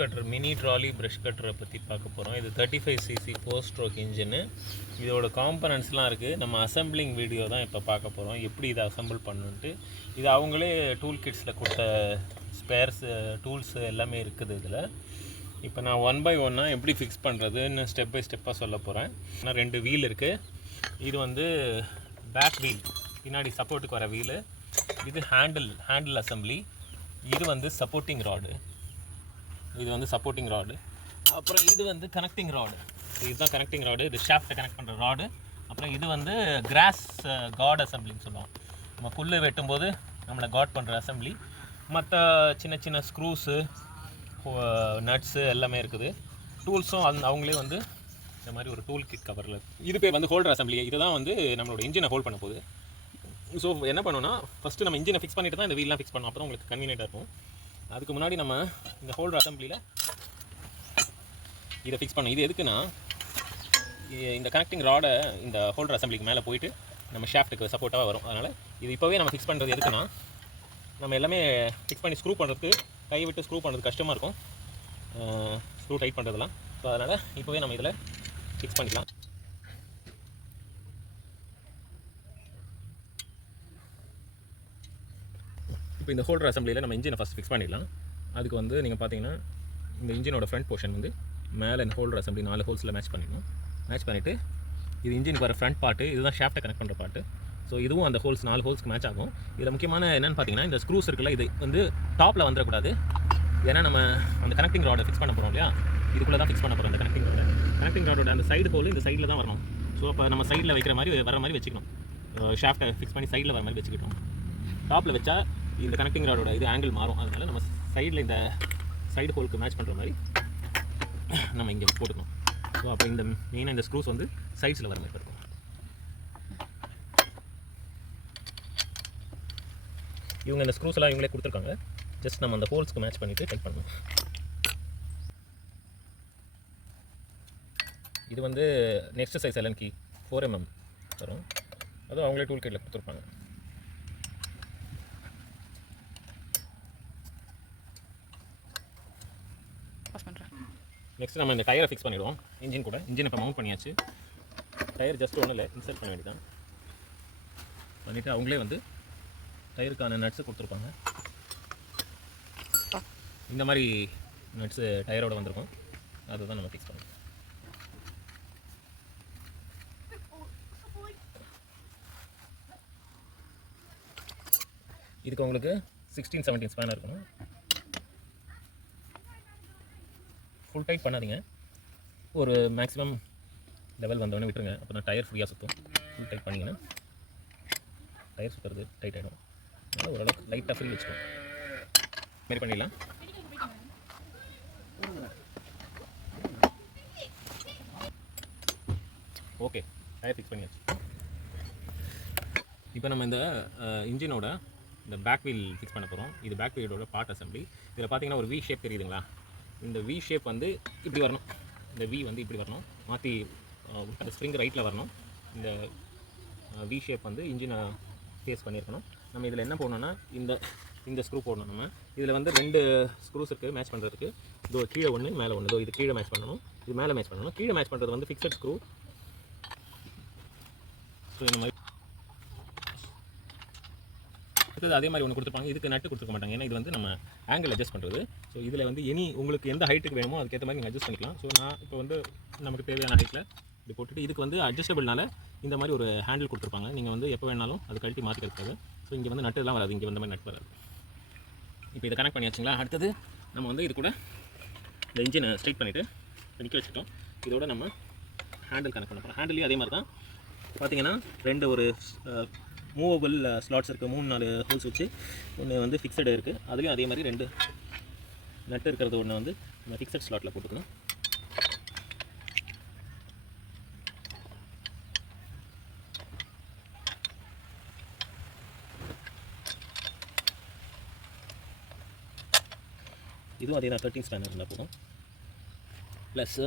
Cutter mini trolley brush கட்டரை பற்றி பார்க்க போகிறோம். இது 35cc 4-stroke இன்ஜினு. இதோட காம்பனன்ட்ஸ்லாம் இருக்குது. நம்ம அசம்பிளிங் வீடியோ தான் இப்போ பார்க்க போகிறோம், எப்படி இதை அசம்பிள் பண்ணுன்ட்டு. இது அவங்களே டூல் கிட்ஸில் கொடுத்த ஸ்பேர்ஸு டூல்ஸு எல்லாமே இருக்குது இதில். இப்போ நான் 1 by 1 எப்படி ஃபிக்ஸ் பண்ணுறதுன்னு ஸ்டெப் பை ஸ்டெப்பாக சொல்ல போகிறேன். ஆனால் 2 வீல் இருக்குது. இது வந்து பேக் வீல், பின்னாடி சப்போர்ட்டுக்கு வர வீலு. இது ஹேண்டில் அசம்பிளி. இது வந்து சப்போர்ட்டிங் ராடு. இது வந்து சப்போர்ட்டிங் ராடு. அப்புறம் இது வந்து கனெக்டிங் ராடு. இதுதான் கனெக்டிங் ராடு. இது ஷாஃப்ட்டை கனெக்ட் பண்ணுற ராடு. அப்புறம் இது வந்து கிராஸ் காட் அசம்பிளின்னு சொல்லுவோம். நம்ம புல் வெட்டும்போது நம்மளை காட் பண்ணுற அசம்பிளி. மற்ற சின்ன சின்ன ஸ்க்ரூஸு நட்ஸு எல்லாமே இருக்குது. டூல்ஸும் அவங்களே வந்து இந்த மாதிரி ஒரு டூல் கிட் கவரில். இது பேர் வந்து ஹோல்டர் அசம்பிளி. இதுதான் வந்து நம்மளோட இன்ஜினை ஹோல்ட் பண்ண போகுது. ஸோ என்ன பண்ணோன்னா, ஃபஸ்ட்டு நம்ம இன்ஜினை ஃபிக்ஸ் பண்ணிட்டு தான் இந்த வீல்லாம் ஃபிக்ஸ் பண்ணோம். அப்புறம் உங்களுக்கு கன்வீனியண்ட்டாக இருக்கும். அதுக்கு முன்னாடி நம்ம இந்த ஹோல்டர் அசம்பிளியில் இதை ஃபிக்ஸ் பண்ணோம். இது எதுக்குன்னா, இந்த கனெக்டிங் ராடை இந்த ஹோல்டர் அசம்பிளிக்கு மேலே போயிட்டு நம்ம ஷாஃப்ட்டுக்கு சப்போர்ட்டாக வரும். அதனால் இது இப்போவே நம்ம ஃபிக்ஸ் பண்ணுறது எதுக்குன்னா, நம்ம எல்லாமே ஃபிக்ஸ் பண்ணி ஸ்க்ரூ பண்ணுறதுக்கு கை விட்டு ஸ்க்ரூ பண்ணுறது கஷ்டமாக இருக்கும், ஸ்க்ரூ டைட் பண்ணுறதுலாம். ஸோ அதனால் இப்போவே நம்ம இதில் ஃபிக்ஸ் பண்ணிக்கலாம். இப்போ இந்த ஹோல்டர் அசம்பிளியில் நம்ம இன்ஜினை ஃபஸ்ட் ஃபிக்ஸ் பண்ணிடலாம். அதுக்கு வந்து நீங்கள் பார்த்தீங்கன்னா, இந்த இன்ஜினோட ஃப்ரண்ட் போர்ஷன் வந்து மேலே இந்த ஹோல்டர் அசம்பிளி 4 ஹோல்ஸில் மேட்ச் பண்ணிடணும். மேட்ச் பண்ணிவிட்டு இது இன்ஜினுக்கு வர ஃப்ரண்ட் பார்ட்டு, இதுதான் ஷாஃப்ட்டை கனெக்ட் பண்ணுற பார்ட்டு. ஸோ இதுவும் அந்த ஹோல்ஸ் 4 ஹோல்ஸ்க்கு மேட்ச் ஆகும். இதில் முக்கியமான என்னென்னு பார்த்தீங்கன்னா, இந்த ஸ்க்ரூஸ் இருக்குல்ல, இது வந்து டாப்பில் வந்துடக்கூடாது. ஏன்னா நம்ம அந்த கனெக்டிங் ராடை ஃபிக்ஸ் பண்ண போகிறோம் இல்லையா, இதுக்குள்ளே தான் ஃபிக்ஸ் பண்ண போகிறோம். இந்த கனெக்டிங் ராடோட அந்த சைடு ஹோல் இந்த சைடில் தான் வரணும். ஸோ அப்போ நம்ம சைடில் வைக்கிற மாதிரி வர மாதிரி வச்சுக்கணும். ஷாஃப்ட்டை ஃபிக்ஸ் பண்ணி சைடில் வர மாதிரி வச்சுக்கிட்டோம். டாப்பில் வச்சா இந்த கனெக்டிங் ராடோட இது ஆங்கிள் மாறும். அதனால் நம்ம சைடில் இந்த சைடு ஹோலுக்கு மேட்ச் பண்ணுற மாதிரி நம்ம இங்கே போட்டுக்கணும். ஸோ அப்போ இந்த மெயினாக இந்த ஸ்க்ரூஸ் வந்து சைட்ஸில் வர மாதிரி இருக்கும். இவங்க இந்த ஸ்க்ரூஸ் எல்லாம் இவங்களே கொடுத்துருக்காங்க. ஜஸ்ட் நம்ம அந்த ஹோல்ஸ்க்கு மேட்ச் பண்ணிவிட்டு டைட் பண்ணணும். இது வந்து next size Elon key 4mm வரும். அதுவும் அவங்களே டூல் கிட்டில் கொடுத்துருப்பாங்க. நெக்ஸ்ட் நம்ம இந்த டயரை ஃபிக்ஸ் பண்ணிவிடுவோம் இன்ஜின் கூட. இன்ஜின் இப்போ மவுண்ட் பண்ணியாச்சு. டயர் ஜஸ்ட் ஒன்றும் இல்லை, இன்சர்ட் பண்ண வேண்டியதான். பண்ணிவிட்டு அவங்களே வந்து டயருக்கான நட்ஸு கொடுத்துருப்பாங்க. இந்த மாதிரி நட்ஸு டயரோடு வந்திருக்கும். அதை தான் நம்ம ஃபிக்ஸ் பண்ணுவோம். இதுக்கு உங்களுக்கு 16-17 ஸ்பேனர் இருக்கணும். ஃபுல் டைட் பண்ணாதீங்க, ஒரு மேக்ஸிமம் லெவல் வந்தவொடனே விட்டுருங்க. அப்போ தான் டயர் ஃப்ரீயாக சுற்றும். ஃபுல் டைட் பண்ணிங்கன்னா டயர் சுற்றுறது டைட் ஆகிடும். அதனால் ஓரளவுக்கு லைட்டாக ஃப்ரீ வச்சுக்கோங்க. மாரி பண்ணிடலாம். ஓகே, டயர் ஃபிக்ஸ் பண்ணியாச்சு. இப்போ நம்ம இந்த இன்ஜினோட இந்த பேக் வீல் ஃபிக்ஸ் பண்ண போகிறோம். இது பேக் வீலோட பார்ட் அசம்பிளி. இதில் பார்த்தீங்கன்னா ஒரு வி ஷேப் தெரியுதுங்களா? இந்த வி ஷேப் வந்து இப்படி வரணும். இந்த வி வந்து இப்படி வரணும். மாற்றி அந்த ஸ்ப்ரிங் ரைட்டில் வரணும். இந்த வி ஷேப் வந்து இன்ஜினை ஃபேஸ் பண்ணியிருக்கணும். நம்ம இதில் என்ன போடணும்னா, இந்த ஸ்க்ரூ போடணும். நம்ம இதில் வந்து 2 ஸ்க்ரூஸ் இருக்குது மேட்ச் பண்ணுறதுக்கு. இதோ கீழே ஒன்று, மேலே ஒன்று. இதோ இது கீழே மேட்ச் பண்ணணும், இது மேலே மேட்ச் பண்ணணும். கீழே மேட்ச் பண்ணுறது வந்து ஃபிக்ஸட் ஸ்க்ரூ. ஸோ இந்த மாதிரி அதே மாதிரி ஒன்று கொடுத்துருப்பாங்க. இதுக்கு நட்டு கொடுத்துருக்க மாட்டாங்க, ஏன்னா இது வந்து நம்ம ஆங்கிள் அட்ஜஸ்ட் பண்ணுறது. ஸோ இதில் வந்து உங்களுக்கு எந்த ஹைட்டுக்கு வேணுமோ அதுக்கேற்ற மாதிரி நீங்கள் அட்ஜஸ்ட் பண்ணிக்கலாம். ஸோ நான் இப்போ வந்து நமக்கு தேவையான ஹைட்டில் இப்படி போட்டுட்டு, இதுக்கு வந்து அட்ஜஸ்டபிள்னால இந்த மாதிரி ஒரு ஹேண்டில் கொடுத்துருப்பாங்க. நீங்கள் வந்து எப்போ வேணாலும் அது கழட்டி மாற்றிக்கிறதுக்காக. ஸோ இங்கே வந்து நட்டுலாம் வராது, இங்கே வந்த மாதிரி நட்டு வராது. இப்போ இதை கனெக்ட் பண்ணியாச்சுங்களா? அடுத்தது நம்ம வந்து இது கூட இந்த இன்ஜினை ஸ்ட்ரைட் பண்ணிவிட்டு நிற்க வச்சுட்டோம். இதோட நம்ம ஹேண்டில் கனெக்ட் பண்ண போகிறோம். ஹேண்டிலையும் அதே மாதிரி தான் பார்த்தீங்கன்னா 2 ஒரு மூவபிள் ஸ்லாட்ஸ் இருக்குது. 3-4 ஹோல்ஸ் வச்சு ஒன்று வந்து ஃபிக்ஸடு இருக்குது. அதுலேயும் அதே மாதிரி 2 நட்டு இருக்கிறது ஒன்று வந்து நம்ம ஃபிக்ஸட் ஸ்லாட்டில் போட்டுக்கணும். இதுவும் அதே தான் 13 ஸ்பேனர் இருந்தால் போதும். ப்ளஸ்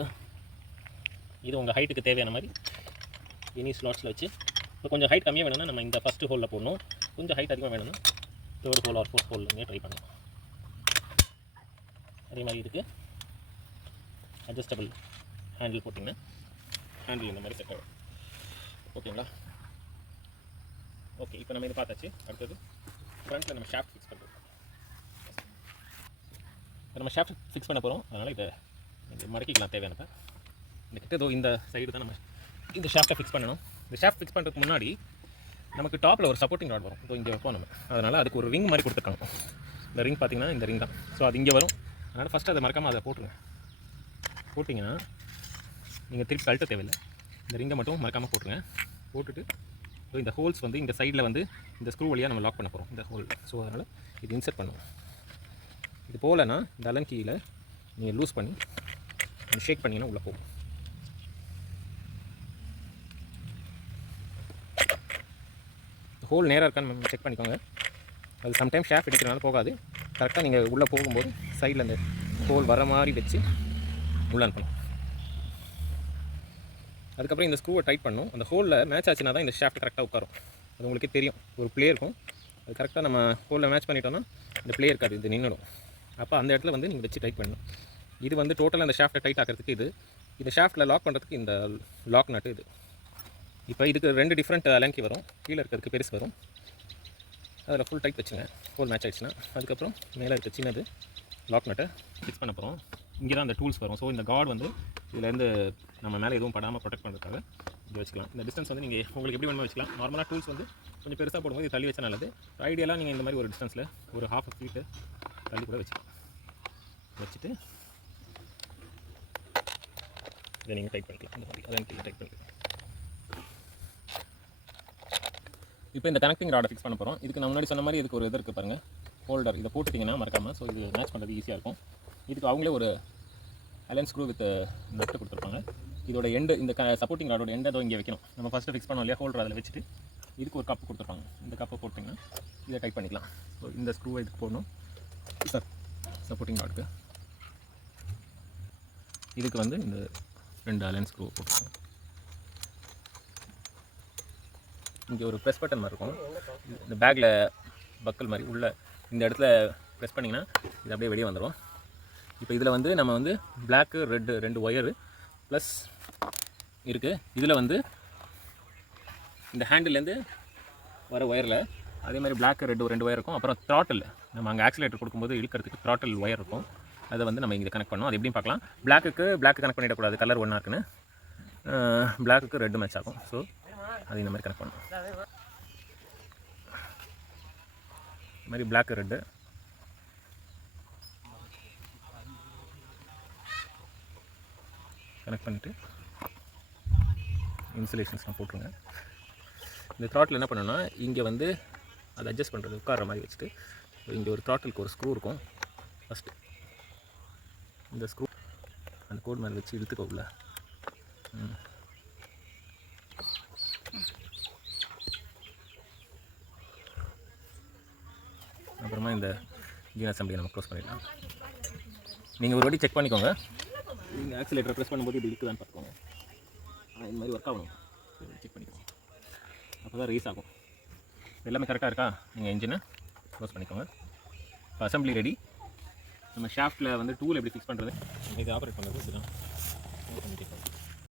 இது உங்கள் ஹைட்டுக்கு தேவையான மாதிரி எனி ஸ்லாட்ஸில் வச்சு. இப்போ கொஞ்சம் ஹைட் கம்மியாக வேணும்னா நம்ம இந்த ஃபஸ்ட்டு ஹோலில் போடணும். கொஞ்சம் ஹைட் அதிகமாக வேணும்னா 3rd whole R 4th whole try பண்ணலாம். அதே மாதிரி இருக்குது. அட்ஜஸ்டபிள் ஹேண்டில் போட்டிங்கன்னா ஹேண்டில் இந்த மாதிரி செட் ஆகும். ஓகேங்களா? ஓகே, இப்போ நம்ம இது பார்த்தாச்சு. அடுத்தது ஃப்ரண்ட்டில் நம்ம ஷாஃப்ட் ஃபிக்ஸ் பண்ணுறோம். இப்போ நம்ம ஷாஃப்ட் ஃபிக்ஸ் பண்ண போகிறோம். அதனால் இதை மடக்கிக்கலாம் தேவையானப்போ. இந்த கிட்ட இந்த சைடு தான் நம்ம இந்த ஷாஃப்ட்டை ஃபிக்ஸ் பண்ணணும். இந்த ஷாஃப்ட் ஃபிக்ஸ் பண்ணுறதுக்கு முன்னாடி நமக்கு டாப்பில் ஒரு சப்போர்ட்டிங் ராட் வரும். இப்போ இங்கே வைப்போம் நம்ம. அதனால் அதுக்கு ஒரு ரிங் மாதிரி கொடுத்துருக்காங்க. இந்த ரிங் பார்த்திங்கன்னா இந்த ரிங் தான். ஸோ அது இங்கே வரும். அதனால் ஃபஸ்ட்டு அதை மறக்காமல் அதை போட்டுருங்க. போட்டிங்கன்னா நீங்கள் திருப்பி கழட்ட தேவையில்லை. இந்த ரிங்கை மட்டும் மறக்காமல் போட்டுருங்க. போட்டுட்டு ஸோ இந்த ஹோல்ஸ் வந்து இந்த சைடில் வந்து இந்த ஸ்க்ரூ வழியாக நம்ம லாக் பண்ண போகிறோம் இந்த ஹோல். ஸோ அதனால் இது இன்சர்ட் பண்ணுவோம். இது போலன்னா இந்த அலன் கீயில் நீங்கள் லூஸ் பண்ணி ஷேக் பண்ணிங்கன்னா உள்ளே போகும். ஹோல் நேராக இருக்கான்னு செக் பண்ணிக்கோங்க. அது சம்டைம் ஷாஃப்ட் அடிக்கிறனால போகாது. கரெக்டாக நீங்கள் உள்ளே போகும்போது சைடில் அந்த ஹோல் வர மாதிரி வச்சு உள்ளே அனுப்பணும். அதுக்கப்புறம் இந்த ஸ்க்ரூவை டைட் பண்ணணும். அந்த ஹோலில் மேட்ச் ஆச்சுன்னா தான் இந்த ஷாஃப்ட் கரெக்டாக உட்காரும். அது உங்களுக்கே தெரியும். ஒரு ப்ளே இருக்கும், அது கரெக்டாக நம்ம ஹோலில் மேட்ச் பண்ணிட்டோம்னா இந்த ப்ளே இருக்காது, இது நின்றுடும். அப்போ அந்த இடத்துல வந்து நீங்கள் வச்சு டைட் பண்ணணும். இது வந்து டோட்டலாக அந்த ஷாஃப்ட்டை டைட் ஆக்கிறதுக்கு இது. இந்த ஷாஃப்ட்டில் லாக் பண்ணுறதுக்கு இந்த லாக் நட்டு இது. இப்போ இதுக்கு 2 டிஃப்ரெண்ட் அலங்கி வரும். கீழே இருக்கிறதுக்கு பெருசு வரும். அதில் ஃபுல் டைட் வச்சுங்க. ஹோல் மேட்ச் ஆகிடுச்சுன்னா அதுக்கப்புறம் மேலே இருக்க சின்னது லாக் நட்டை ஃபிக்ஸ் பண்ண போகிறோம். இங்கே தான் அந்த டூல்ஸ் வரும். ஸோ இந்த கார்டு வந்து இதுலேருந்து நம்ம மேலே எதுவும் படாமல் ப்ரொடெக்ட் பண்ணுறதுக்காக இங்கே வச்சுக்கலாம். இந்த டிஸ்டன்ஸ் வந்து நீங்கள் உங்களுக்கு எப்படி வேணுமோ வச்சுக்கலாம். நார்மலாக டூல்ஸ் வந்து கொஞ்சம் பெருசாக போடும்போது இது தள்ளி வச்சா நல்லது. ஐடியலாக நீங்கள் இந்த மாதிரி ஒரு டிஸ்டன்ஸில் ஒரு 1/2 ஃபீட்டு தள்ளி கூட வச்சுக்கலாம். வச்சுட்டு இதை நீங்கள் டைட் பண்ணிக்கலாம். இந்த மாதிரி அதான் கீழே டைட் பண்ணிக்கலாம். இப்போ இந்த கனெக்டிங் ராடை ஃபிக்ஸ் பண்ண போகிறோம். இதுக்கு நான் முன்னாடி சொன்ன மாதிரி இதுக்கு ஒரு இது இருக்குது பாருங்கள், ஹோல்டர். இதை போட்டுட்டிங்கன்னா மறக்காமல். ஸோ இது மேட்ச் பண்ணுறது ஈஸியாக இருக்கும். இதுக்கு அவங்களே ஒரு அலைன் ஸ்க்ரூ வித் நட்டு கொடுத்துருப்பாங்க. இதோட எண்டு இந்த சப்போர்ட்டிங் ராடோட எண்டை அதோ இங்கே வைக்கணும். நம்ம ஃபஸ்ட்டு ஃபிக்ஸ் பண்ணோம் இல்லையா, ஹோல்டர் அதில் வச்சுட்டு இதுக்கு ஒரு கப்பு கொடுத்துருப்பாங்க. இந்த கப்பை போட்டிங்கன்னா இதை டைட் பண்ணிக்கலாம். ஸோ இந்த ஸ்க்ரூவை இதுக்கு போடணும். சார் சப்போர்ட்டிங் ராடுக்கு இதுக்கு வந்து இந்த 2 அலைன் ஸ்க்ரூ போட்டுருக்கோம். இங்கே ஒரு ப்ரெஸ் பட்டன் மாதிரி இருக்கும். இந்த பேக்கில் பக்கல் மாதிரி உள்ள இந்த இடத்துல ப்ரெஸ் பண்ணிங்கன்னா இது அப்படியே வெளியே வந்துடும். இப்போ இதில் வந்து நம்ம வந்து பிளாக்கு ரெட்டு 2 ஒயரு ப்ளஸ் இருக்குது. இதில் வந்து இந்த ஹேண்டில்லேருந்து வர ஒயரில் அதே மாதிரி பிளாக்கு ரெட்டு 2 ஒயர் இருக்கும். அப்புறம் த்ராட்டில் நம்ம அங்கே ஆக்சிலேட்டர் கொடுக்கும்போது இழுக்கிறதுக்கு த்ராட்டில் ஒயர் இருக்கும். அதை வந்து நம்ம இங்கே கனெக்ட் பண்ணோம். அது எப்படின்னு பார்க்கலாம். பிளாக்கு கனெக்ட் பண்ணிடக்கூடாது, கலர் ஒன்றா இருக்குன்னு. பிளாக்கு ரெட்டு மேட்ச் ஆகும். ஸோ அது இந்த மாதிரி கனெக்ட் பண்ணணும். இந்த மாதிரி பிளாக்கு ரெட்டு கனெக்ட் பண்ணிவிட்டு இன்சுலேஷன்ஸ்லாம் போட்டுருங்க. இந்த த்ராட்டில் என்ன பண்ணணும்னா இங்கே வந்து அதை அட்ஜஸ்ட் பண்ணுறது உட்கார மாதிரி வச்சுட்டு இங்கே ஒரு த்ராட்டிலுக்கு ஒரு ஸ்க்ரூ இருக்கும். ஃபஸ்ட்டு இந்த ஸ்க்ரூ அந்த கோட் மேலே வச்சு இழுத்துக்கோ உள்ள. அப்புறமா இந்த ஜீன் அசம்பிளியை நம்ம க்ளோஸ் பண்ணிடலாம். நீங்கள் ஒரு வாட்டி செக் பண்ணிக்கோங்க. நீங்கள் ஆக்சிலேட்டரை ப்ரெஸ் பண்ணும்போது இது இருக்குதான்னு பார்த்துக்கோங்க. இந்த மாதிரி ஒர்க் ஆகணும். செக் பண்ணிக்கோங்க. அப்போ தான் ரேஸ் ஆகும். எல்லாமே கரெக்டாக இருக்கா? நீங்கள் இன்ஜினை க்ளோஸ் பண்ணிக்கோங்க. இப்போ அசம்பிளி ரெடி. நம்ம ஷாஃப்ட்டில் வந்து டூல் எப்படி ஃபிக்ஸ் பண்ணுறது, இது ஆப்ரேட் பண்ணுறது இதுதான்.